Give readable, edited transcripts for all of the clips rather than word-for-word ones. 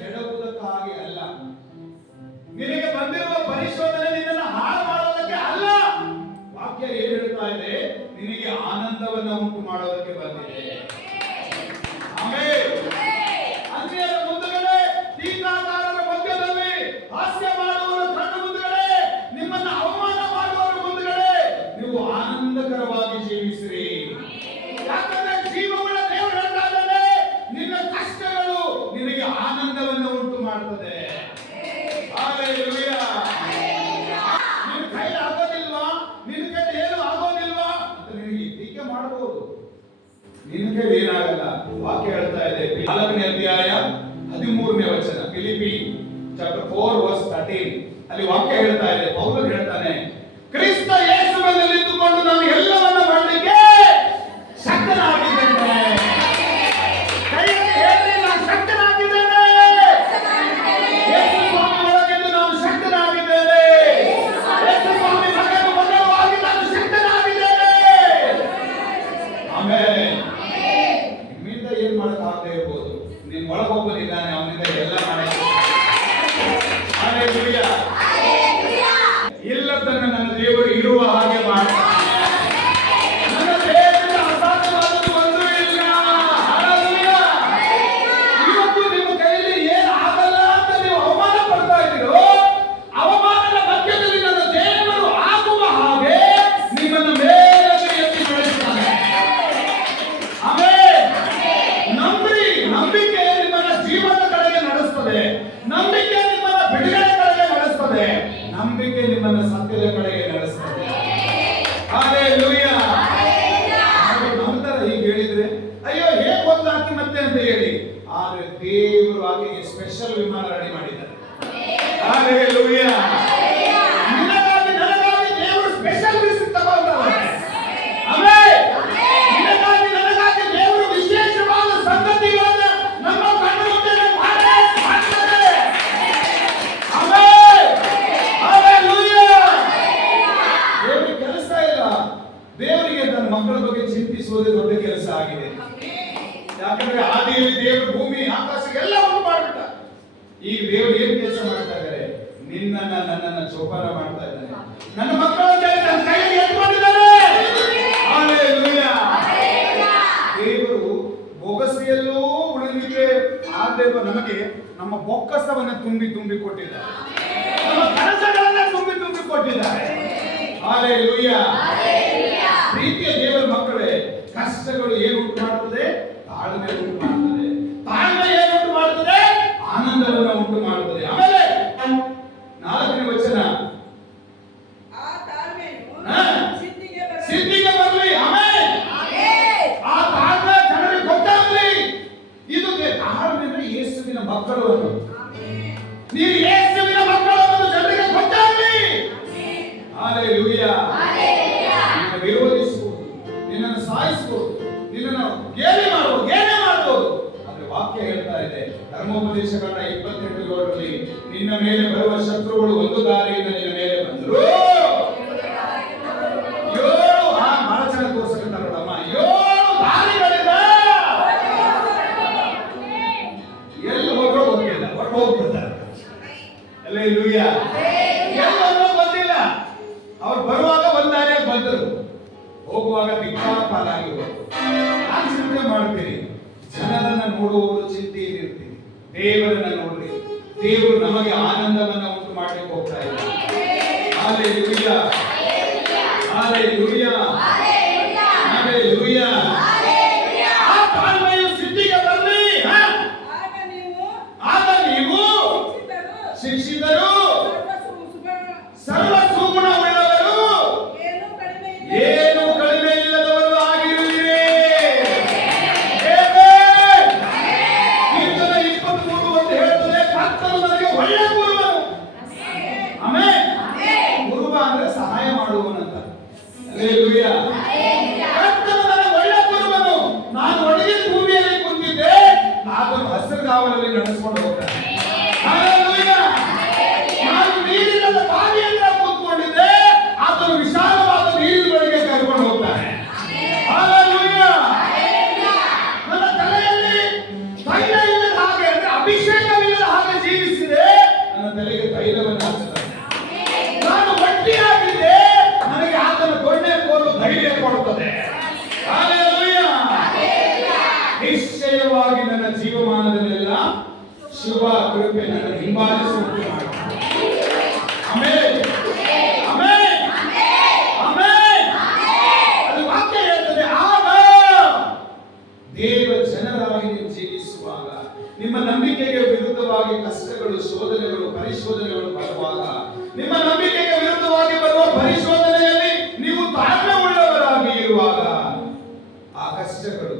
ಕೆಡವುವುದಕ್ಕಾಗಿ ಅಲ್ಲ, ನಿನಗೆ ಬಂದಿರುವ ಪರಿಶೋಧನೆ ನಿನ್ನನ್ನು ಹಾಳು ಮಾಡುವುದಕ್ಕೆ ಅಲ್ಲ. ವಾಕ್ಯ ಏನ್ ಹೇಳ್ತಾ ಇದೆ? ನಿನಗೆ ಆನಂದವನ್ನು ಉಂಟು ಮಾಡೋದಕ್ಕೆ ಬಂದಿದೆ. ಆಮೆನ್. ಅನ್ಯರ ಮುಂದುಗಡೆ, ಟೀಕಾಕಾರರ ಮಧ್ಯದಲ್ಲಿ, ಹಾಸ್ಯ ಮಾಡುವವರ ಕಣ್ಣು ಮುಂದುಗಡೆ, ನಿಮ್ಮನ್ನ ಅವಮಾನ ಮಾಡುವವರ ಮುಂದುಗಡೆ ನೀವು ಆನಂದಕರವಾಗಿ ಜೀವಿಸಿರಿ. ಯಾಕಂದ್ರೆ ಜೀವವುಳ್ಳ ದೇವರು ಹೇಳ್ತಾ ಇದ್ದಾನೆ, ನಿನ್ನ ಕಷ್ಟಗಳು ನಿನಗೆ ಆನಂದವನ್ನು ಉಂಟು ಮಾಡ್ತದೆ. ಹಲ್ಲೆಲೂಯಾ. ನಿನ್ನ ಕೈಲಿ ಆಗೋದಿಲ್ವಾ, ನಿನ್ನ ಕೈಲಿ ಏನು ಆಗೋದಿಲ್ವಾ ಅಂತ ನಿನಗೆ ಟೀಕೆ ಮಾಡಬಹುದು. ನಿನ್ನ ಕೈಲಿ ಏನಾಗಲ್ಲ. ವಾಕ್ಯ ಹೇಳ್ತಾ ಇದೆ 4ನೇ ಅಧ್ಯಾಯ 13ನೇ ವಚನ, ಫಿಲಿಪಿ ಚಾಪ್ಟರ್ 4:13. ಅಲ್ಲಿ ವಾಕ್ಯ ಹೇಳ್ತಾ ಇದೆ, ಪೌಲನು ಹೇಳ್ತಾನೆ, ಕ್ರಿಸ್ತ ಯೇಸುವಿನಲ್ಲಿ ನಿಂತುಕೊಂಡು ನಾನು ಎಲ್ಲವನ್ನ ಮಾಡಲಿಕ್ಕೆ ಶಕ್ತನಾಗಿದ್ದೇನೆ. ಕೈ ಎತ್ತಿ ನಾನು ಶಕ್ತನಾಗಿದ್ದೇನೆ. ಯೇಸು ಸ್ವಾಮಿ ಒಳಗಿದ್ದು ನಾನು ಶಕ್ತನಾಗಿದ್ದೇನೆ. ಯೇಸು ಸ್ವಾಮಿ ಮಗನವಾಗಿ ನಾನು ಶಕ್ತನಾಗಿದ್ದೇನೆ. ಆಮೆನ್. ನಿಮ್ಮಿಂದ ಏನ್ ಮಾಡಕ್ಕಾಗದೇ ಇರ್ಬೋದು, ನಿಮ್ ಒಳಗೊಬ್ಬನಿದ್ದಾನೆ, ಅವನಿಂದ ಎಲ್ಲ ಮಾಡಕ್ಕೆ. ಹಲ್ಲೆಲೂಯಾ. ಇಲ್ಲದನ್ನ ನನ್ನ ದೇವರು ಇರುವ ಹಾಗೆ ಮಾಡ್ತಾನೆ. ನನ್ನ ದೇವರಿಂದ ಅಸಾಧ್ಯವಾದದ್ದು ಒಂದೂ ಇಲ್ಲ. ಹಲ್ಲೆಲೂಯಾ. ಇವತ್ತು ನಿಮ್ಮ ಕೈಯಲ್ಲಿ ಏನು ಆಗಲ್ಲ ಅಂತ ನೀವು ಅವಮಾನ ಪಡ್ತಾ ಇದ್ದೀರೋ, ಅವಮಾನದ ಮಧ್ಯದಲ್ಲಿ ನನ್ನ ದೇವರು ಆಗುವ ಹಾಗೆ ನಿಮ್ಮನ್ನು ಮೇಲೆ ಎತ್ತಿ ನಡೆಸ್ತಾನೆ. ಆಮೆನ್. ನಂಬಿರಿ. ನಂಬಿಕೆ ನಿಮ್ಮನ್ನ ಜೀವನದ ಕಡೆಗೆ ನಡೆಸ್ತದೆ. ನಂಬಿಕೆ ನಿಮ್ಮನ್ನ ಬಿಡುಗಡೆ ಕಡೆಗೆ ನಡೆಸ್ತದೆ. ನಂಬಿಕೆ ನಿಮ್ಮನ್ನ ಸತ್ಯದ ಕಡೆಗೆ ನಡೆಸ್ತದೆ. ಹಲ್ಲೆಲೂಯಾ. ನಂತರ ಹೀಗೆ ಹೇಳಿದ್ರೆ ಅಯ್ಯೋ ಹೇಗೆ ಒಂದಾಕಿ ಮತ್ತೆ ಅಂತ ಹೇಳಿ, ಆದ್ರೆ ದೇವರು ಆಕೆಗೆ ಸ್ಪೆಷಲ್ ವಿಮಾನ ರೆಡಿ ಮಾಡಿದ್ದಾರೆ. ಹಲ್ಲೆಲೂಯಾ. ನಿನಗಾಗಿ ನನಗಾಗಿ ದೇವರು ಸ್ಪೆಷಲ್ ವಿಸಿಟ್ ತಗೊಂಡಿದ್ದಾರೆ. ಆಮೆನ್. ನಿನಗಾಗಿ ನನಗಾಗಿ ದೇವರು ವಿಶೇಷವಾದ ಸಂಗತಿಗಳನ್ನು ನಮ್ಮ ಕಣ್ಣು ಮುಂದೆ ಮಾಡ್ತಾರೆ. ಆಮೆನ್. ಹಲ್ಲೆಲೂಯಾ. ದೇವರಿಗೆ ಕೆಲಸ ಇಲ್ಲ. ದೇವರಿಗೆ ತನ್ನ ಮಕ್ಕಳ ಬಗ್ಗೆ ಚಿಂತಿಸುವುದೇ ದೊಡ್ಡ ಕೆಲಸ ಆಗಿದೆ. ಯಾಕಂದ್ರೆ ಆದಿಯಲ್ಲಿ ದೇವರು ಭೂಮಿ ಆಕಾಶ ಎಲ್ಲವನ್ನು ಮಾಡಿಬಿಟ್ಟ. ಈಗ ದೇವರು ಏನ್ ಕೆಲಸ ಮಾಡ್ತಾ ಇದ್ದಾರೆ? ನಿನ್ನನ್ನ ನನ್ನನ್ನ ಚೋಪಾನ ಮಾಡ್ತಾ ಇದ್ದಾನೆ. ನನ್ನ ಮಕ್ಕಳನ್ನ ನನ್ನ ಕೈಯಲ್ಲಿ ಎತ್ಕೊಂಡಿದ್ದಾನೆ. ಹಲ್ಲೆಲೂಯಾ. ದೇವರು ಬೊಗಸೆಯಲ್ಲೂ ಉಳಿಲಿಕ್ಕೆ ಆದೇವ ನಮಗೆ ನಮ್ಮ ಬೊಕ್ಕಸವನ್ನ ತುಂಬಿ ತುಂಬಿ ಕೊಟ್ಟಿದ್ದಾರೆ. ನಮ್ಮ ಕನಸುಗಳನ್ನ ತುಂಬಿ ತುಂಬಿ ಕೊಟ್ಟಿದ್ದಾರೆ. ಹಲ್ಲೆಲೂಯಾ. ಪ್ರೀತಿಯ ದೇವರ ಮಕ್ಕಳೇ, ಕಷ್ಟಗಳು ಏನು ಉಂಟು ಮಾಡುತ್ತದೆ? ತಾಳ್ಮೆ ಉಂಟು ಮಾಡುತ್ತದೆ. ತಾಳ್ಮೆ ಏನು ಉಂಟು ಮಾಡುತ್ತದೆ? ಆನಂದವನ್ನು ಉಂಟು ಮಾಡುತ್ತದೆ. ಆಮೇಲೆ 4ನೇ ವಚನ, ಸಿದ್ಧಿಗೆ ಬರಲಿ. ಆಮೆನ್. ಆ ತಾಳ್ಮೆ ಜನರಿಗೆ ಗೊತ್ತಾಗಲಿ. ಇದು ತಾಳ್ಮೆ ಅಂದ್ರೆ ಯೇಸುವಿನ ಮಕ್ಕಳು ಅಂತ. ನೀವು ಯೇಸುವಿನ ಮಕ್ಕಳು ಅಂತ ಜನರಿಗೆ ಗೊತ್ತಾಗಲಿ. ಹಲ್ಲೆಲೂಯಾ. ನಿನ್ನನ್ನು ವಿರೋಧಿಸಬಹುದು, ನಿನ್ನನ್ನು ಸಾಯಿಸಬಹುದು, ನಿನ್ನನ್ನು ಗೇಲಿ ಮಾಡಬಹುದು, ಏನೇ ಮಾಡಬಹುದು. ಆದ್ರೆ ವಾಕ್ಯ ಹೇಳ್ತಾ ಇದೆ, ಧರ್ಮೋಪದೇಶಕಾಂಡ 28:7ರಲ್ಲಿ, ನಿನ್ನ ಮೇಲೆ ಬರುವ ಶತ್ರುಗಳು ಒಂದು ದಾರಿಯಿಂದ ನಿನ್ನ ಮೇಲೆ ಬಂದರು, 7 ಬಹಳ ಚೆನ್ನಾಗಿ ತೋರಿಸಕತ್ತಾರ ನೋಡಮ್ಮ. 7 ದಾರಿಗಳಿಂದ ಎಲ್ಲಿ ಹೋಗೋ ಗೊತ್ತಿಲ್ಲ, ಹೊರಗೆ ಹೋಗ್ಬಿಡ್ತಾರೆ. ಹಲ್ಲೆಲೂಯಾ. ಎಲ್ಲರೂ ಬಂದಿಲ್ಲ. ಅವ್ರು ಬರುವಾಗ ಒಂದ್ ದಾರಿಯಾಗಿ ಬಂದರು, ಹೋಗುವಾಗ ಪಾಲಾಗಿ ಹೋದ್ರು. ನಾನು ಚಿಂತೆ ಮಾಡ್ತೀನಿ, ಜನರನ್ನ ನೋಡುವವರು ಚಿಂತೆಯಲ್ಲಿ ಇರ್ತೀನಿ. ದೇವರನ್ನ ನೋಡ್ರಿ. ದೇವರು ನಮಗೆ ಆನಂದವನ್ನ ಉಂಟು ಮಾಡ್ಲಿಕ್ಕೆ ಹೋಗ್ತಾ ಇದ್ದಾರೆ. ಹಲ್ಲೆಲೂಯಾ. ಹಲ್ಲೆಲೂಯಾ. ಹಲ್ಲೆಲೂಯಾ. ಆ ತಾಳ್ಮೆಯು ಸಿದ್ಧಿಗೆ ಬರಲಿ. ಆಗ ನೀವು ಶಿಕ್ಷಿತರು, ಸರ್ವ ಸುಗುಣವುಳ್ಳವರು, ಏನು ಕಡಿಮೆ ಇಲ್ಲದವರು ಆಗಿರುವಿರಿ. ಕೀರ್ತನೆ 23:1 ಹೇಳ್ತದೆ, ಕರ್ತನು ನನಗೆ ಒಳ್ಳೆ ಗುರುವನು. ಆಮೆನ್. ಗುರುವ ಅಂದ್ರೆ ಸಹಾಯ ಮಾಡುವನಂತ. ಹಲ್ಲೆಲೂಯಾ. ಕರ್ತನು ನನಗೆ ಒಳ್ಳೆ ಗುರುವನು. ನಾನು ಒಣಗಿದ ಭೂಮಿಯಲ್ಲಿ ಕುಂತಿದ್ದೆ, ಆತನು ಹಸಿರುಗಾವಲಲ್ಲಿ ನಡೆಸಿಕೊಂಡು ಹೋಗ್ತಾನೆ. ಹಲ್ಲೆಲೂಯಾ. ಶುಭ ಕೃಪೆ ನನ್ನ ಹಿಂಬಾಲಿಸುವಂತೆ ಮಾಡು. Amen, amen, amen. ಅದು ವಾಕ್ಯ ಹೇಳ್ತದೆ, ಆಗ ದೇವ ಜನರಾಗಿ ನೀವು ಜೀವಿಸುವಾಗ, ನಿಮ್ಮ ನಂಬಿಕೆಗೆ ವಿರುದ್ಧವಾಗಿ ಕಷ್ಟಗಳು, ಶೋಧನೆಗಳು, ಪರಿಶೋಧನೆಗಳು ಬರುವಾಗ, ನಿಮ್ಮ ನಂಬಿಕೆಗೆ ವಿರುದ್ಧವಾಗಿ ಬರುವ ಪರಿಶೋಧನೆಯಲ್ಲಿ ನೀವು ತಾಳ್ಮೆ ಉಳ್ಳವರಾಗಿ ಇರುವಾಗ, ಆ ಕಷ್ಟಗಳು,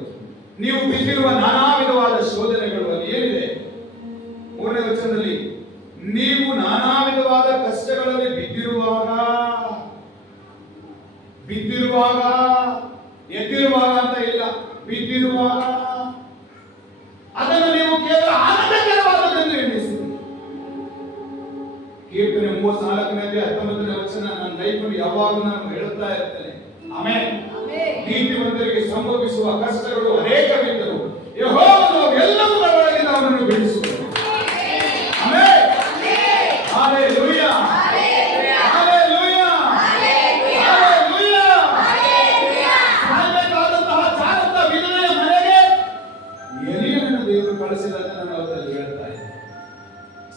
ನೀವು ಬಿದ್ದಿರುವ ನಾನಾ ವಿಧವಾದ ಶೋಧನೆಗಳು, ಅಲ್ಲಿ ಏನಿದೆ 3ನೇ ವಚನದಲ್ಲಿ, ನೀವು ನಾನಾ ವಿಧವಾದ ಕಷ್ಟಗಳಲ್ಲಿ ಬಿದ್ದಿರುವಾಗ ಎದ್ದಿರುವಾಗ ಅಂತ ಇಲ್ಲ, ಬಿದ್ದಿರುವಾಗ ಅದನ್ನು ನೀವು ಕೇವಲ ಆನಂದಕರವಾದದ್ದೆಂದು ಎಣಿಸಿರಿ. ಕೀರ್ತನೆ 34ನೇ 19ನೇ ವಚನ ನನ್ನ ಲೈಫಲ್ಲಿ ಯಾವಾಗಲೂ ನಾನು ಹೇಳುತ್ತಾ ಇರ್ತೇನೆ. ಆಮೆನ್. ನೀತಿವಂತರಿಗೆ ಸಂಭವಿಸುವ ಕಷ್ಟಗಳು ಅನೇಕವಿದ್ದರು, ಯೆಹೋವನು ಎಲ್ಲವುಗಳ ಒಳಗಿಂದ ಅವನನ್ನು ಬಿಡಿಸುವನು. ಆಮೆನ್. Hallelujah, hallelujah, hallelujah. ಸಾಯಬೇಕಾದಂತಹ ಚಾರತ ವಿಧವೆಯ ಮನೆಗೆ ಎಲಿಯನನ್ನು ದೇವರು ಕಳಿಸಿದ ಅಂತ ನಾನು ಅವರಲ್ಲಿ ಹೇಳ್ತಾ ಇದ್ದೆ.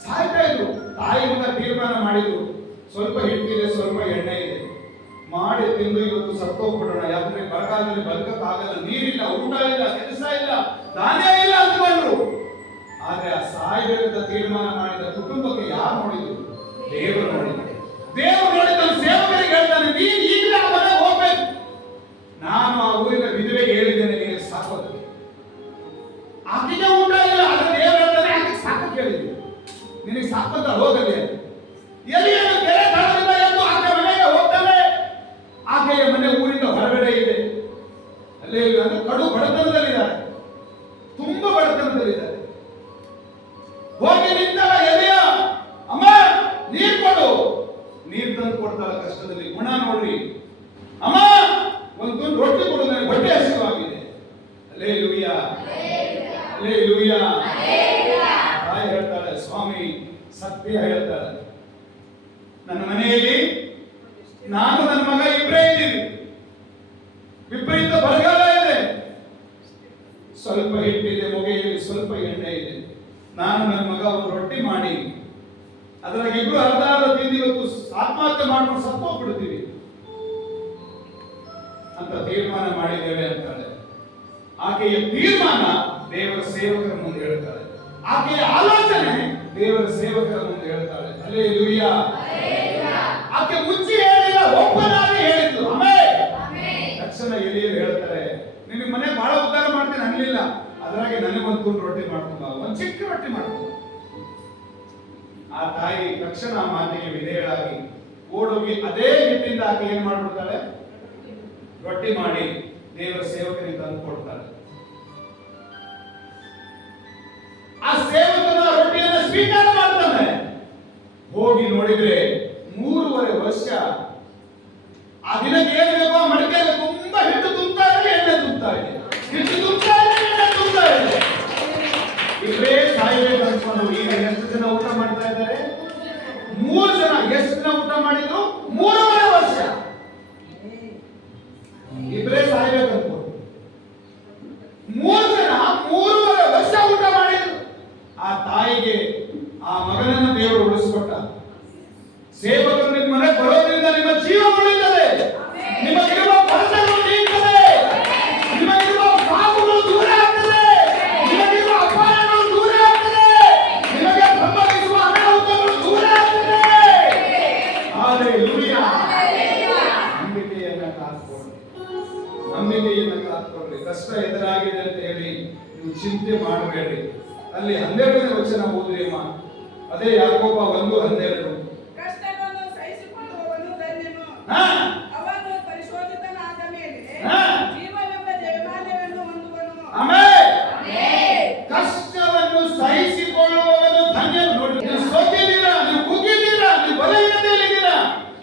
ಸಾಯ್ತಾ ಇದ್ರು, ತಾಯಿ ಮಗ ತೀರ್ಮಾನ ಮಾಡಿದ್ರು, ಸ್ವಲ್ಪ ಹಿಟ್ಟಿದೆ, ಸ್ವಲ್ಪ ಎಣ್ಣೆ ಇದೆ, ಮಾಡಿ ತಿಂದು ಇವತ್ತು ಸತ್ತೋಗ್ಬಿಡೋಣ, ಯಾಕಂದ್ರೆ ಬರಗಾಲದಲ್ಲಿ ಬದುಕಕ್ಕಾಗಲ್ಲ, ನೀರಿಲ್ಲ, ಊಟ ಇಲ್ಲ, ಕೆಲಸ ಇಲ್ಲ, ಧಾನ್ಯ ಇಲ್ಲ ಅಂದ್ಕೊಂಡ್ರು. ಆದ್ರೆ ಆ ಸಾಯ್ಬೇಕಂತ ತೀರ್ಮಾನ ಮಾಡಿದ ಕುಟುಂಬಕ್ಕೆ ಯಾರು ನೋಡಿದ್ರು? ದೇವರು ನೋಡಿದ್ರು. ದೇವರು ನೋಡಿ ತನ್ನ ಸೇವಕರಿಗೆ ಹೇಳ್ತಾನೆ, ನೀನು ಈಗಲೇ ಆ ಮನೆಗೆ ಹೋಗ್ಬೇಕು. ನಾನು ಆ ಊರಿನ ವಿಧವೆಗೆ ಹೇಳಿದ್ದೇನೆ, ನಿನಗೆ ಸಾಕೋದು. ಆಕೆಗೆ ಊಟ ಇಲ್ಲ, ಆದ್ರೆ ದೇವರು ಹೇಳ್ತಾನೆ, ಆಕೆಗೆ ಸಾಕು ಕೇಳಿದ್ರು, ನಿನಗೆ ಸಾಕಂತ ಹೋಗಲಿ. ಎಲಿಯನು ಕೆರೆ ತಳದಿಂದ ಎದ್ದು ಆಕೆ ಮನೆಗೆ ಹೋಗ್ತಾನೆ. ಆಕೆಯ ಮನೆ ಊರಿಂದ ಹೊರಗಡೆ ಇದೆ. ಅಲ್ಲೇ ಅಂದ್ರೆ ಕಡು ಬಡತನದಲ್ಲಿದ್ದಾರೆ, ತುಂಬಾ ಬಡತನದಲ್ಲಿದ್ದಾರೆ. ಹೋಗಿ ನಿಂತಾಳ ಎಲಿಯ, ಅಮ್ಮ ನೀರ್ ಕೊಡು, ನೀರ್ ತಂದು ಕೊಡ್ತಾಳ ಕಷ್ಟದಲ್ಲಿ. ಗುಣ ನೋಡ್ರಿ, ಅಮ್ಮ ಒಂದು ತುಂಡು ರೊಟ್ಟಿ ಕೊಡು, ನನಗೆ ಹೊಟ್ಟೆ ಹಸಿವಾಗಿದೆ. Hallelujah, hallelujah. ತಾಯಿ ಹೇಳ್ತಾಳೆ, ಸ್ವಾಮಿ ಸತ್ಯ ಹೇಳ್ತಾಳೆ, ನನ್ನ ಮನೆಯಲ್ಲಿ ನಾನು ನನ್ನ ಮಗ ಇಬ್ಬರೇ ಇದ್ದೀವಿ, ವಿಪರೀತ ಬರಗಾಲ ಇದೆ, ಸ್ವಲ್ಪ ಹಿಟ್ಟಿದೆ, ಮೊಗೆಯಲ್ಲಿ ಸ್ವಲ್ಪ ಎಣ್ಣೆ ಇದೆ, ನಾನು ನನ್ನ ಮಗ ಒಂದು ರೊಟ್ಟಿ ಮಾಡಿ ಅದ್ರಾಗ ಇಬ್ರು ಅರ್ಧ ತಿಂದು ಇವತ್ತು ಆತ್ಮಹತ್ಯೆ ಮಾಡ್ಕೊಂಡು ಸತ್ತೋಗ್ಬಿಡ್ತೀವಿ ಅಂತ ತೀರ್ಮಾನ ಮಾಡಿದ್ದೇವೆ ಅಂತಾಳೆ. ಆಕೆಯ ತೀರ್ಮಾನ ದೇವರ ಸೇವಕರ ಮುಂದೆ ಹೇಳ್ತಾಳೆ, ಆಕೆಯ ಆಲೋಚನೆ ದೇವರ ಸೇವಕರ ಮುಂದೆ ಹೇಳ್ತಾಳೆ. ಹಲ್ಲೆಲೂಯಾ. ಆಕೆ ಮುಚ್ಚಿ ಹೇಳಿಲ್ಲ, ಒಪ್ಪನಾಗಿ ಹೇಳಿದ್ದು. ಆಮೆನ್. ತಕ್ಷಣ ಎಲಿಯರು ಹೇಳ್ತಾರೆ, ನಿನಗೆ ಮನೆ ಬಹಳ ಉದ್ಧಾರ ಮಾಡ್ತೀನಿ ಅನ್ಲಿಲ್ಲ, ಅದ್ರಾಗೆ ನನಗೆ ಒಂದು ತುಂಡು ರೊಟ್ಟಿ ಮಾಡ್ಕೊಂಡ, ಒಂದು ಚಿಕ್ಕ ರೊಟ್ಟಿ ಮಾಡ್ಕೊಂಡ. ಆ ತಾಯಿ ತಕ್ಷಣ ಆ ಮಾತಿಗೆ ವಿಧೇಯಳಾಗಿ ಓಡೋಗಿ ಅದೇ ಹಿಟ್ಟಿಂದ ಆಕೆ ಏನ್ ಮಾಡ್ಬಿಡ್ತಾಳೆ, ರೊಟ್ಟಿ ಮಾಡಿ ದೇವರ ಸೇವಕರಿಗೆ ತಂದು ಕೊಡ್ತಾಳೆ. ಆ ಸೇವಕನ ರೊಟ್ಟಿಯನ್ನು ಸ್ವೀಕಾರ ಮಾಡ್ತಾನೆ. ಹೋಗಿ ನೋಡಿದ್ರೆ 3.5 ವರ್ಷ ಆ ದಿನಕ್ಕೆ ಏನ್ ಬೇಕೋ ಮಡಿಕೆಯಲ್ಲಿ ತುಂಬಾ ಹಿಟ್ಟು ತುಂಬ್ತಾ ಇದೆ, ಎಣ್ಣೆ ತುಂಬ್ತಾ ಇದೆ, ಹಿಟ್ಟು ತುಂಬ್ತಾ ಇದೆ, ಎಣ್ಣೆ ತುಂಬ್ತಾ ಇದೆ. ಇಬ್ಬರೇ ಸಾಯ್ಬೇಕು ಅನ್ಕೊಂಡು ಈಗ ಎಷ್ಟು ಜನ ಊಟ ಮಾಡ್ತಾ ಇದ್ದಾರೆ? 3 ಜನ. ಎಷ್ಟು ಜನ ಊಟ ಮಾಡಿದ್ರು? 3.5 ವರ್ಷ. ಇಬ್ಬರೇ ಸಾಯ್ಬೇಕು ಅನ್ಕೊಂಡು 3 ಜನ 3.5 ವರ್ಷ ಊಟ ಮಾಡಿದ್ರು. ಆ ತಾಯಿಗೆ ಆ ಮಗನನ್ನು ದೇವರು ಉಳಿಸಿಕೊಟ್ಟ. ಸೇವಕರು ನಿಮ್ಮ ಮನೆಗೆ ಬರೋದ್ರಿಂದ ನಿಮ್ಮ ಜೀವ ಉಳಿಯುತ್ತದೆ, ನಿಮಗಿರುವ ಕಷ್ಟಗಳು ನೀಗ್ತದೆ, ನಿಮಗಿರುವ ಪಾಪಗಳು ದೂರ ಆಗ್ತದೆ, ನಿಮಗಿರುವ ಅಪಾಯಗಳು ದೂರ ಆಗ್ತದೆ, ನಿಮಗೆ ಸಂಭವಿಸುವ ಅನಾಹುತಗಳು ದೂರ ಆಗ್ತದೆ. ಹಲ್ಲೆಲೂಯಾ. ನಂಬಿಕೆಯನ್ನು ಕಾತ್ಕೊಳ್ಳಿ, ನಂಬಿಕೆಯನ್ನು ಕಾತ್ಕೊಳ್ಳಿ. ಕಷ್ಟ ಎದುರಾಗಿದೆ ಅಂತ ಹೇಳಿ ನೀವು ಚಿಂತೆ ಮಾಡಬೇಡಿ. ಅಲ್ಲಿ 12ನೇ ವಚನ ಓದ್ರಿ ಅಮ್ಮ. ಅದೇ ಯಾಕೋಬ 1:12. ಕಷ್ಟವನ್ನು ಸಹಿಸಿಕೊಳ್ಳುವವನು ಧನ್ಯನು, ಅವನು ಪರಿಶೋಧಿತನಾದ ಮೇಲೆ ಜೀವವೆಂಬ ಜಯಮಾಲ್ಯವನ್ನು ಹೊಂದುವನು. ಆಮೆನ್. ಕಷ್ಟವನ್ನು ಸಹಿಸಿಕೊಳ್ಳುವವನು ಧನ್ಯನು. ನೋಡಿ, ನೀವು ಸೋತಿದ್ದೀರಾ, ನೀವು ಕುಗ್ಗಿದ್ದೀರಾ, ನೀವು ಬಲಹೀನತೆಯಲ್ಲಿದ್ದೀರಾ,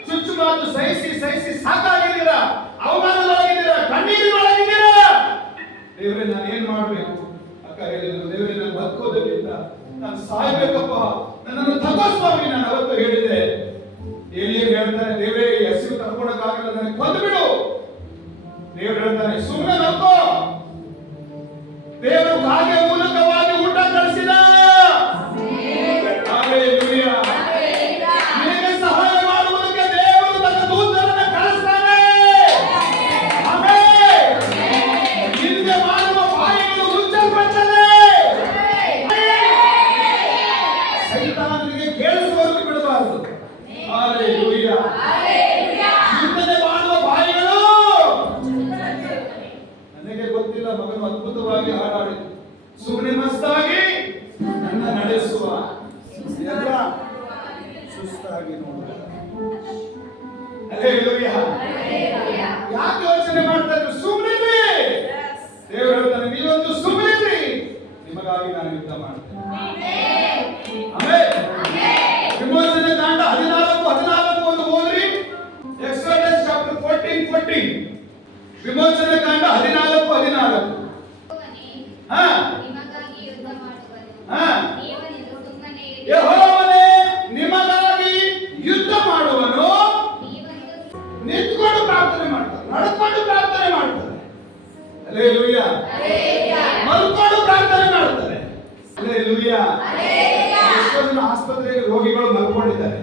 ಚುಚ್ಚು ಮಾತು ಸಹಿಸಿ ಸಹಿಸಿ ಸಾಕಾಗಿದ್ದೀರಾ, ಅವಮಾನದೊಳಗಿದ್ದೀರಾ, ಕಣ್ಣೀರಿನೊಳಗಿದ್ದೀರಾ. ದೇವರೇ ನಾನು ಏನ್ ಮಾಡ್ಬೇಕು? ಅಕ್ಕ ಹೇಳಿದ್ರು, ದೇವರೇ ನಾನು ಬದುಕೋದಕ್ಕಿಂತ ನಾನು ಸಾಯ್ಬೇಕಪ್ಪ, ನನ್ನನ್ನು ತಗೋ ಸ್ವಾಮಿ. ನಾನು ಅವತ್ತು ಹೇಳಿದೆ, ಎಲಿಯ ಹೇಳ್ತಾನೆ, ದೇವರೇ ಈ ಹಸಿವು ತಡ್ಕೊಳಕ್ಕಾಗಲ್ಲ, ನನಗೆ ಕೊಂದು ಬಿಡು. ದೇವರು ಹೇಳ್ತಾನೆ, ಸುಮ್ಮನೆ ನಡ್ಕೋ. ದೇವರು ಕಾಗೆ ಮೂಲಕವಾಗಿ ಊಟ ಕಳಿಸಿದ. ಎದ್ರ ಸುಸ್ತಾಗಿ ನೋಡುವ. ಹಲ್ಲೆಲೂಯಾ. ಯಾಕೆ ಯೋಚನೆ ಮಾಡ್ತಾ ಇದ್ರು? ಸುಮ್ಮನಿರಿ. ದೇವರು ಹೇಳ್ತಾನೆ, ನೀವೊಂದು ಸುಮ್ಮನಿರಿ, ನಿಮಗಾಗಿ ನಾನು ಯುದ್ಧ ಮಾಡ್ತೇನೆ. ಆಮೆನ್. ವಿಮೋಚನೆ ಕಾಂಡ 14 ಒಂದು ಓದ್ರಿ. Exodus chapter 14. ವಿಮೋಚನೆ ಕಾಂಡ 14. ಹಾ, ಯೆಹೋವನೇ ನಿಮಗಾಗಿ ಯುದ್ಧ ಮಾಡುವನು. ನಿಂತ್ಕೊಂಡು ಪ್ರಾರ್ಥನೆ ಮಾಡ್ತಾರೆ, ನಡ್ಕೊಂಡು ಪ್ರಾರ್ಥನೆ ಮಾಡ್ತಾರೆ. ಹಲ್ಲೆಲೂಯಾ. ಮಲ್ಕೊಂಡು ಪ್ರಾರ್ಥನೆ ಮಾಡ್ತಾರೆ. ಹಲ್ಲೆಲೂಯಾ. ಎಷ್ಟೋ ಜನ ಆಸ್ಪತ್ರೆಯಲ್ಲಿ ರೋಗಿಗಳು ಮಲ್ಕೊಂಡಿದ್ದಾರೆ.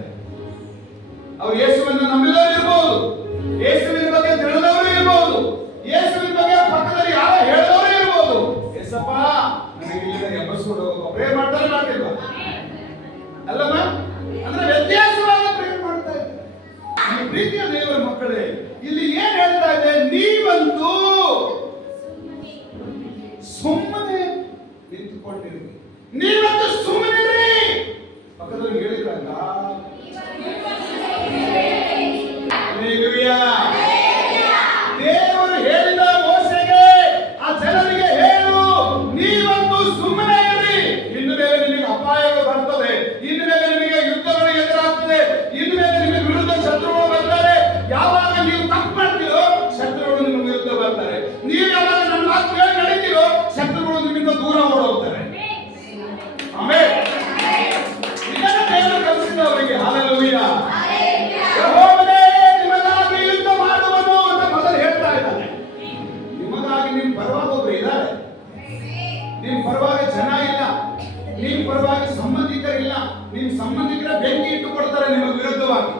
ಅವರು ಯೇಸುವನ್ನು ನಂಬಿದವರು ಇರಬಹುದು, ಯೇಸುವಿನ ಬಗ್ಗೆ ತಿಳಿದವರು ಇರಬಹುದು, ಯೇಸುವಿನ ಬಗ್ಗೆ ಪಕ್ಕದಲ್ಲಿ ಯಾರೋ ಹೇಳಿದವರು ಇರಬಹುದು. ಯೇಸಪ್ಪ ನನಗೆ ಇಲ್ಲಿಂದ ಎಬ್ಬರಿಸ್ಕೊಂಡು ಹೋಗೋ ಪ್ರೇ ಮಾಡ್ತಾರೆ, ಮಾಡ್ತಿಲ್ವಾ? ಅಲ್ಲಮ್ಮ, ಅಂದ್ರೆ ವ್ಯತ್ಯಾಸವಾಗಿ ಪ್ರೇ ಮಾಡ್ತಾ ಇದ್ದಾರೆ. ಈ ಪ್ರೀತಿಯ ದೇವರ ಮಕ್ಕಳೇ, ಇಲ್ಲಿ ಏನ್ ಹೇಳ್ತಾ ಇದೆ? ನೀವಂತೂ ಸುಮ್ಮನೆ ನಿಂತುಕೊಂಡಿರಿ, ನೀವಂತೂ ಸುಮ್ಮನಿರಿ. ಪಕ್ಕದಲ್ಲಿ ಹೇಳಿದ್ರಲ್ಲ, ದೇವರು ಹೇಳಿದ ಮೋಸೆಗೆ, ಆ ಜನರಿಗೆ ಹೇಳು, ನೀವಂತೂ ಸುಮ್ಮನೆ ಇರಿ. ಇನ್ನು ಮೇಲೆ ನಿಮಗೆ ಅಪಾಯಗಳು ಬರ್ತದೆ, ಇನ್ನು ಮೇಲೆ ನಿಮಗೆ ಯುದ್ಧಗಳು ಎದುರಾಗ್ತದೆ, ಇನ್ನು ಮೇಲೆ ನಿಮಗೆ ವಿರುದ್ಧ ಶತ್ರುಗಳು ಬರ್ತಾರೆ. ಯಾವಾಗ ನೀವು ತಪ್ಪು ಮಾಡ್ತೀರೋ ಶತ್ರುಗಳು ನಿಮ್ಮ ವಿರುದ್ಧ ಬರ್ತಾರೆ. ನೀವು ಯಾವಾಗ ನನ್ನ ಮಾತು ಕೇಳಿ ನಡೀತೀರೋ ಶತ್ರುಗಳು ನಿಮ್ಮಿಂದ ದೂರ ಓಡೋಗ್ತಾರೆ. ಆಮೆನ್. ಇದನ್ನು ದೇವರು ಕಲಿಸಿದ ಅವರಿಗೆ. ಹಲ್ಲೆಲೂಯಾ. ಯೆಹೋವನೇ ನಿಮಗಾಗಿ ಯುದ್ಧ ಮಾಡುವನು ಅಂತ ಮೊದಲು ಹೇಳ್ತಾ ಇದ್ದಾನೆ. ನಿಮಗಾಗಿ ನಿಮ್ಮ ಪರವಾಗಿ ಒಬ್ಬರು ಇದ್ದಾರೆ, ನಿಮ್ಮ ಪರವಾಗಿ ಜನ ಇಲ್ಲ, ನಿಮ್ಮ ಪರವಾಗಿ ಸಂಬಂಧಿಕರಿಲ್ಲ. ನಿಮ್ಮ ಸಂಬಂಧಿಕರ ಬೆಂಕಿ ಇಟ್ಟುಕೊಡ್ತಾರೆ ನಿಮಗೆ ವಿರುದ್ಧವಾಗಿ.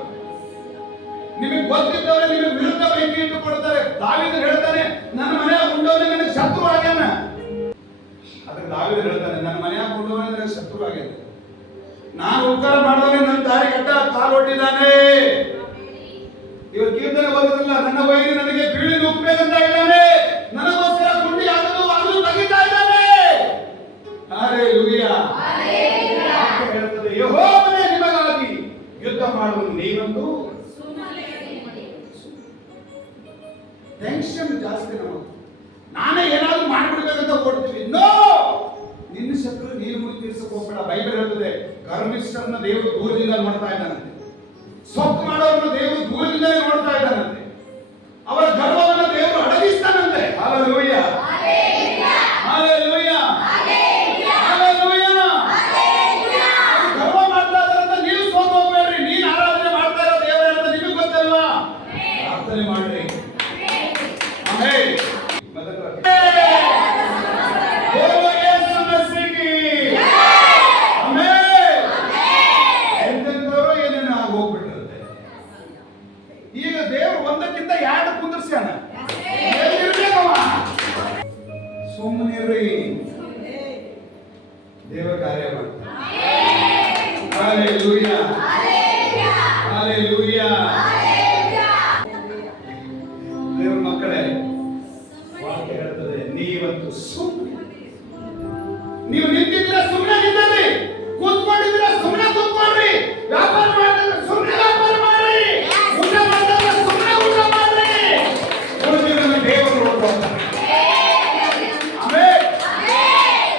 ನಿಮಗೆ ಗೊತ್ತಿದ್ದವರೇ ನಿಮಗೆ ವಿರುದ್ಧ ಬೆಂಕಿ ಇಟ್ಟುಕೊಡ್ತಾರೆ. ದಾವೀದನು ಹೇಳ್ತಾನೆ, ನನ್ನ ಮನೆಯ ಉಂಡವನೇ ನನಗೆ ಶತ್ರು ಆಗ್ಯಾನ. ಅದಕ್ಕೆ ದಾವೀದನು ಹೇಳ್ತಾನೆ, ನನ್ನ ಮನೆಯ ಉಂಡವನೇ ನನಗೆ ಶತ್ರು ಆಗ್ಯಾನ. ನಾನು ಉಪಕಾರ ಮಾಡಿದವನೇ ನನ್ನ ದಾರಿ ಕಟ್ಟ ಕಾಲು ಹೊಟ್ಟಿದ್ದಾನೆ. ಇವರು ಕೀರ್ತನೆ ಓದಿದ್ರಲ್ಲ, ನನ್ನ ವೈರಿ ನನಗೆ ಬೀಳಿ ನುಗ್ಗಬೇಕಂತ ಇದ್ದಾನೆ, ನನಗೋಸ್ಕರ ಗುಂಡಿ ಆಗಲು ತೆಗಿತಾ ಇದ್ದಾನೆ. ಹಲ್ಲೆಲೂಯಾ. ಹೇಳ್ತದೆ, ಯೆಹೋವನೇ ನಿಮಗಾಗಿ ಯುದ್ಧ ಮಾಡುವನು, ನೀವಂತೂ ಟೆನ್ಷನ್ ಜಾಸ್ತಿ. ನಾವು ನಾನೇ ಏನಾದ್ರು ಮಾಡಿಬಿಡ್ಬೇಕಂತ ಓಡ್ತೀವಿ. ನೋ, ನಿನ್ನ ಶತ್ರು ನೀನು ಮುಗಿ ತೀರ್ಸಕ್ಕೆ ಹೋಗ್ಬೇಡ. ಬೈಬಲ್ ಹೇಳ್ತದೆ, ಗರ್ವಿಷ್ಠರನ್ನ ದೇವರು ದೂರದಿಂದ ನೋಡ್ತಾ ಇದ್ದಾನಂತೆ, ಸೊಕ್ಕು ಮಾಡೋರನ್ನ ದೇವರು ದೂರದಿಂದಲೇ ನೋಡ್ತಾ ಇದ್ದಾನಂತೆ, ಅವರ ಗರ್ವವನ್ನು ದೇವರು ಅಡಗಿಸ್ತಾನಂತೆ. ಹಲ್ಲೆಲೂಯಾ. ಹಲ್ಲೆಲೂಯಾ. ಹಲ್ಲೆಲೂಯಾ. ಗರ್ವ ಮಾಡ್ತಾ ಇದ್ದಾರಂತ ನೀವು ಸೋತು ಹೋಗ್ಬೇಡ್ರಿ. ನೀನು ಆರಾಧನೆ ಮಾಡ್ತಾ ಇರೋ ದೇವರ ಅಂತ ನಿಮಗೆ ಗೊತ್ತಲ್ವಾ? ಪ್ರಾರ್ಥನೆ ಮಾಡ್ರಿ. ಆಮೆನ್. ಈಗ ದೇವರು ಒಂದಕ್ಕಿಂತ ಎರಡು ಕುಂದರ್ಸ್ಯಾನ. ಸುಮ್ಮನಿರ್ರಿ, ದೇವರ ಕಾರ್ಯ ಮಾಡ್ತಾನೆ. ಹಲ್ಲೆಲೂಯಾ. ಹಲ್ಲೆಲೂಯಾ. ದೇವರ ಮಕ್ಕಳೇ, ವಾಕ್ಯ ಹೇಳ್ತದೆ, ನೀವಂತೂ ಸುಮ್ಮನೆ. ನೀವು ನಿಂತಿದ್ದೀರಾ, ಸುಮ್ಮನೆ ನಿಂತಿರಿ. ಕೂತ್ಕೊಂಡಿದ್ದೀರಾ, ಸುಮ್ಮನೆ ಕೂತ್ಕೊಳ್ರಿ. ವ್ಯಾಪಾರ ಮಾಡಿದ್ರೆ ಸುಮ್ಮನೆ ವ್ಯಾಪಾರ ಮಾಡ್ರಿ. ಊಟ ಮಾಡಿದ್ರೆ ಸುಮ್ಮನೆ ಊಟ ಮಾಡ್ರಿ. ಉಳಿದಿದ್ದನ್ನು ದೇವರು ನೋಡ್ಕೊಳ್ತಾನೆ. ಆಮೆನ್.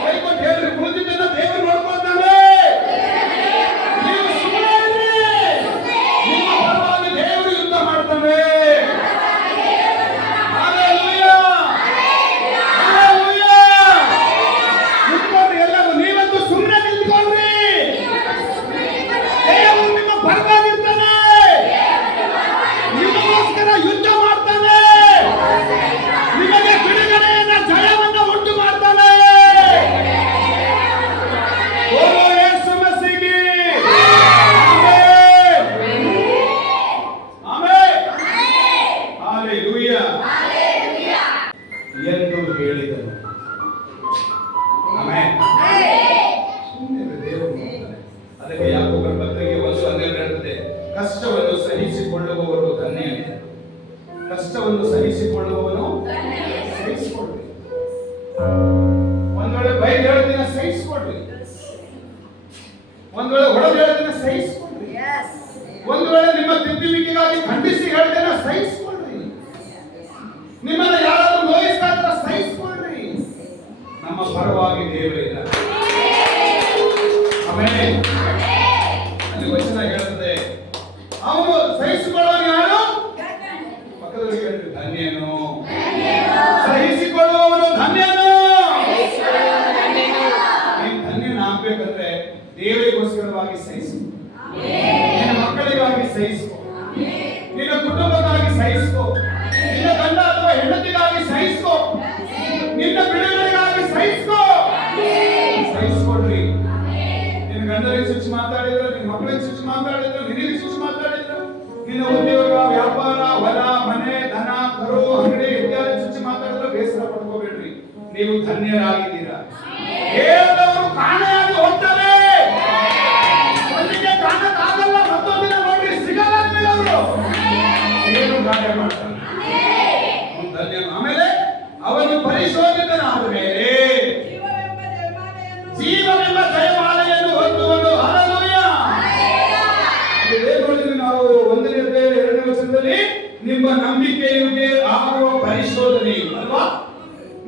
ಕೈಕೊಂಡು ಹೇಳ್ರಿ, ಉಳಿದಿದ್ದನ್ನು ದೇವರು ನೋಡ್ಕೊಳ್ತಾನೆ. ನೀವು ಸುಮ್ಮನೆ ಇರ್ರಿ. ನಿಮ್ಮ ಪರವಾಗಿ ದೇವರು ಯುದ್ಧ ಮಾಡ್ತಾನೆ. ಹಲ್ಲೆಲೂಯಾ. ಹಲ್ಲೆಲೂಯಾ. ನಿಂತ್ಕೊಳ್ರಿ ಎಲ್ಲರೂ, ನೀವಂತೂ ಸುಮ್ಮನೆ ನಿಂತ್ಕೊಳ್ರಿ. ದೇವರು ನಿಮ್ಮ ಪರವಾಗಿರ್ತಾನೆ, ನಿಮಗೋಸ್ಕರ ಯುದ್ಧ ಮಾಡ್ತಾನೆ, ನಿಮಗೆ ಬಿಡುಗಡೆಯನ್ನ ಜಯವನ್ನು ಉಂಟು ಮಾಡ್ತಾನೆ. ಓ ಯೇಸು ಮಸೀಹಿ. ಆಮೆನ್. ಹಲ್ಲೆಲೂಯಾ. ಎಂದು ಹೇಳಿದನು. ಆಮೆನ್. ಸುಮ್ಮನೆ ದೇವರು ಮಾಡ್ತಾನೆ. ಅದಕ್ಕೆ ಯಾಕೋಬನ ಪತ್ರಿಕೆ 1:12 ಹೇಳ್ತದೆ, ಕಷ್ಟವನ್ನು ಸಹಿಸಿಕೊಳ್ಳುವವರು ಧನ್ಯ. ಕಷ್ಟವನ್ನು ಸಹಿಸಿಕೊಳ್ಳುವವನು ಸಹಿಸಿಕೊಳ್ಳಿ. ಒಂದ್ ವೇಳೆ ಬೈದು ಹೇಳ್ತೀನಿ, ಸಹಿಸಿಕೊಳ್ಳಿ. ಒಂದು ವೇಳೆ ಹೊಡೆದು ಹೇಳೋದನ್ನ ಸಹಿಸಿಕೊಳ್ಳ್ರಿ. ಒಂದು ವೇಳೆ ನಿಮ್ಮ ತಿದ್ದುವಿಕೆಗಾಗಿ ಖಂಡಿಸಿ ಹೇಳೋದನ್ನ ಸಹಿಸಿಕೊಳ್ಳ್ರಿ. ನಿಮ್ಮನ್ನ ಯಾರಾದ್ರೂ ನೋಯಿಸ್ತಾ ಇದ್ರೆ ಸಹಿಸಿಕೊಳ್ಳ್ರಿ. ನಮ್ಮ ಪರವಾಗಿ ದೇವರಿಲ್ಲ. ಆಮೇಲೆ ಅಲ್ಲಿ ವಚನ ಹೇಳ್ತದೆ, ಅವನು ಸಹಿಸಿಕೊಳ್ಳೋನು ಯಾರು? ಪಕ್ಕದಲ್ಲಿ ಹೇಳ್ತೀವಿ, ಧನ್ಯನು. ಸಹಿಸಿಕೊಳ್ಳುವವನು ಧನ್ಯನು. ನೀನು ಧನ್ಯನಾಗಬೇಕಂದ್ರೆ ದೇವರಿಗೋಸ್ಕರವಾಗಿ ಸಹಿಸು, ನಿನ್ನ ಮಕ್ಕಳಿಗಾಗಿ ಸಹಿಸು, ನಿನ್ನ ಕುಟುಂಬಕ್ಕಾಗಿ ಸಹಿಸು, ನಿನ್ನ ಗಂಡ ಅಥವಾ ಹೆಂಡತಿಗಾಗಿ ಸಹಿಸು, ನಿನ್ನ ಬಿಡುಗಡೆಗಾಗಿ ಸಹಿಸು. ಸಹಿಸಿಕೊಡ್ರಿ. ನಿನ್ನ ಗಂಡನಿಗೆ ಚುಚ್ಚು ಮಾತಾಡಿದ್ರು, ನಿನ್ನ ಮಕ್ಕಳಿಗೆ ಚುಚ್ಚು ಮಾತಾಡಿದ್ರು, ನಿನಗೆ ಚುಚ್ಚು ಮಾತಾಡಿದ್ರು, ನಿನ್ನ ಉದ್ಯೋಗ, ವ್ಯಾಪಾರ, ಹೊಲ, ಮನೆ, ದನ, ಕರು, ಅಂಗಡಿ ಇತ್ಯಾದಿ ಚುಚ್ಚು ಮಾತಾಡಿದ್ರು ಬೇಸರ ಪಡ್ಕೋಬೇಡ್ರಿ. ನೀವು ಧನ್ಯರಾಗಿದ್ದೀರಾ. ಹೇಳದವರು ಕಾಣೆಯಾಗಿ ಹೋಗ್ತಾರೆ. ಒಂದಿಗೆ ಕಾಣಕ್ಕಾಗಲ್ಲ, ಮತ್ತೊಂದಿನ ನೋಡ್ರಿ ಸಿಗಲ್ಲ ಅಂದ್ಮೇಲೆ ಅವರು ಏನು ಕಾರ್ಯ ಮಾಡ್ತಾರೆ. ಧನ್ಯನು. ಆಮೇಲೆ ಅವನು ಪರಿಶೋಧಿತನಾದ ಮೇಲೆ ಜೀವವೆಂಬ ಜಯಮಾಲೆಯನ್ನು ಹೊಂದುವನು. ಹಲ್ಲೆಲೂಯಾ. ನೋಡಿದ್ರೆ ನಾವು 1ನೇ ಅಧ್ಯಾಯ 2ನೇ ವಚನದಲ್ಲಿ ನಿಮ್ಮ ನಂಬಿಕೆಯುಗೆ ಆಗುವ ಪರಿಶೋಧನೆ ಅಲ್ವಾ?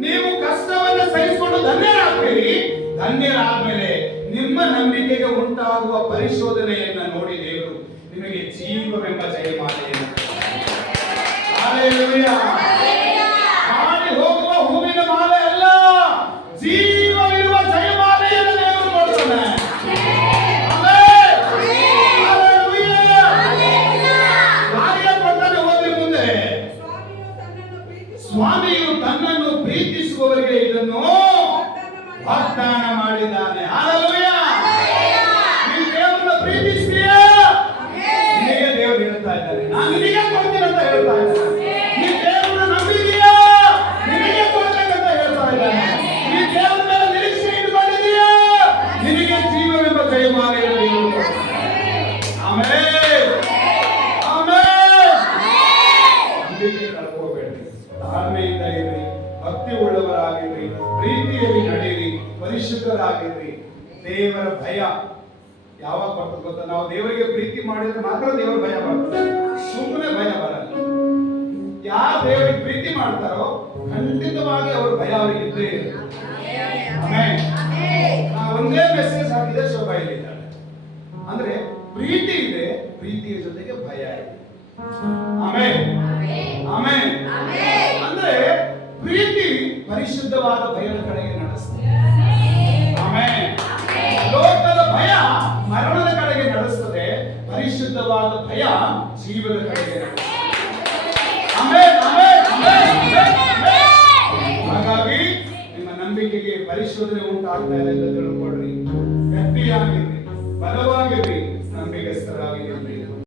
ನೀವು ಕಷ್ಟವನ್ನು ಸಹಿಸಿಕೊಂಡು ಧನ್ಯರಾಗ್ತೀರಿ. ಧನ್ಯರಾದ್ಮೇಲೆ ನಿಮ್ಮ ನಂಬಿಕೆಗೆ ಉಂಟಾಗುವ ಪರಿಶೋಧನೆಯನ್ನ ನೋಡಿ ದೇವರು ನಿಮಗೆ ಜೀವವೆಂಬ ಜಯಮಾಲೆಯನ್ನು. ಹಲ್ಲೆಲೂಯಾ. ಮಾಡಿ ಹೋಗುವ ಹೂವಿನ ಮಾಲೆ ಅಲ್ಲ, ಜೀವವಿರುವ ಜಯಮಾಲೆಯನ್ನು ದೇವರು ಕೊಡ್ತಾನೆ. ಸ್ವಾಮಿಯು ತನ್ನನ್ನು ಪ್ರೀತಿಸುವವರಿಗೆ ಇದನ್ನು ವಾಗ್ದಾನ ಮಾಡಿದ್ದಾನೆ. ಹಲ್ಲೆಲೂಯಾ. ನೀನು ದೇವರನ್ನ ಪ್ರೀತಿಸ್ತೀಯಾ? ನಿನಗೆ ದೇವರು ಹೇಳ್ತಾ ಇದ್ದಾನೆ, ನಾನು ನಿನಗೆ ಕೊಡ್ತೀನಿ ಅಂತ ಹೇಳ್ತಾ ಇದ್ದಾನೆ. ನೀನು ದೇವರನ್ನ ನಂಬಿದೀಯಾ? ನಿನಗೆ ಕೊಡ್ಬೇಕಂತ ಹೇಳ್ತಾ ಇದ್ದಾನೆ. ನೀನು ದೇವರ ಮೇಲೆ ನಿರೀಕ್ಷೆ ಇಟ್ಕೊಂಡಿದೀಯಾ? ನಿನಗೆ ಜೀವವೆಂಬ ಜಯಮಾಲೆಯನ್ನು ದೇವರು ಕೊಡ್ತಾನೆ. ಆಮೆನ್. ಆಮೆನ್. ನಂಬಿಕೆ ಕಳ್ಕೋಬೇಡ್ರಿ. ತಾಳ್ಮೆಯಿಂದ ಇರ್ರಿ, ಭಕ್ತಿ ಉಳ್ಳವರಾಗಿರ್ರಿ, ಪ್ರೀತಿಯಲ್ಲಿ ನಡೆಯಿರಿ, ಪರಿಶುದ್ಧರಾಗಿರ್ರಿ. ದೇವರ ಭಯ ಯಾವಾಗ ಬರ್ತದೆ ಗೊತ್ತಾ? ನಾವು ದೇವರಿಗೆ ಪ್ರೀತಿ ಮಾಡಿದ್ರೆ ಮಾತ್ರ ದೇವರ ಭಯ ಬರ್ತದೆ, ಸುಮ್ಮನೆ ಭಯ ಬರಲ್ಲ. ಯಾರು ದೇವರಿಗೆ ಪ್ರೀತಿ ಮಾಡ್ತಾರೋ ಖಂಡಿತವಾಗಿ ಅವ್ರ ಭಯ ಅವರಿಗೆ ಇದ್ದೇ ಇರುತ್ತೆ. ಒಂದೇ ಮೆಸೇಜ್ ಹಾಕಿದೆ ಶೋಭಾ ಇಲ್ಲಿದ್ದಾಳೆ ಅಂದ್ರೆ ಪ್ರೀತಿ ಇದೆ, ಪ್ರೀತಿಯ ಜೊತೆಗೆ ಭಯ ಇದೆ. ಆಮೆನ್. ಆಮೆನ್. ಅಂದ್ರೆ ಪ್ರೀತಿ ಪರಿಶುದ್ಧವಾದ ಭಯದ ಕಡೆಗೆ ನಡೆಸ್ತದೆ. ಆಮೆನ್. ಲೋಕದ ಭಯ ಮರಣದ ಕಡೆಗೆ ನಡೆಸ್ತದೆ, ಪರಿಶುದ್ಧವಾದ ಭಯ ಜೀವದ ಕಡೆಗೆ ನಡೆಸ್ತದೆ. ಆಮೆನ್. ಆಮೆನ್. ಆಮೆನ್. ಹಾಗಾಗಿ ನಿಮ್ಮ ನಂಬಿಕೆಗೆ ಪರಿಶೋಧನೆ ಉಂಟಾಗ್ತಾ ಇದೆ.